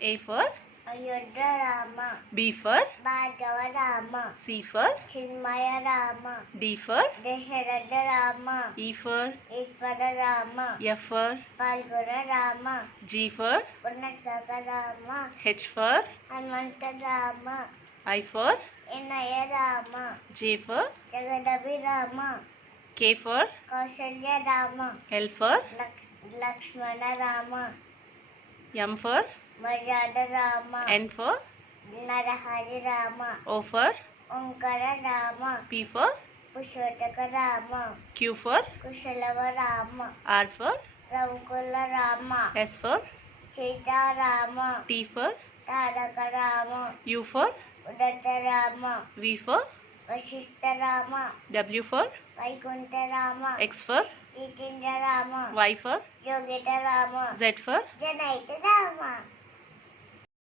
A for Ayodhya Rama, B for Bhargava Rama, C for Chinmaya Rama, D for Dasharatha Rama, E for Ishvara Rama, F for Falguna Rama, G for Purnakaka Rama, H for Hanmanta Rama, I for Inaya Rama, J for Jagadavi Rama, K for Kausalya Rama, L for Lakshmana Rama, M for Maryada Rama, N for Narahari Rama, O for Omkara Rama, P for Pushataka Rama, Q for Kushalava Rama, R for Ravukula Rama, S for Sita Rama, T for Taraka Rama, U for Udata Rama, V for Vashishta Rama, W for Vaikunta Rama, X for Jitindra Rama, Y for Yogita Rama, Z for Janaita Rama.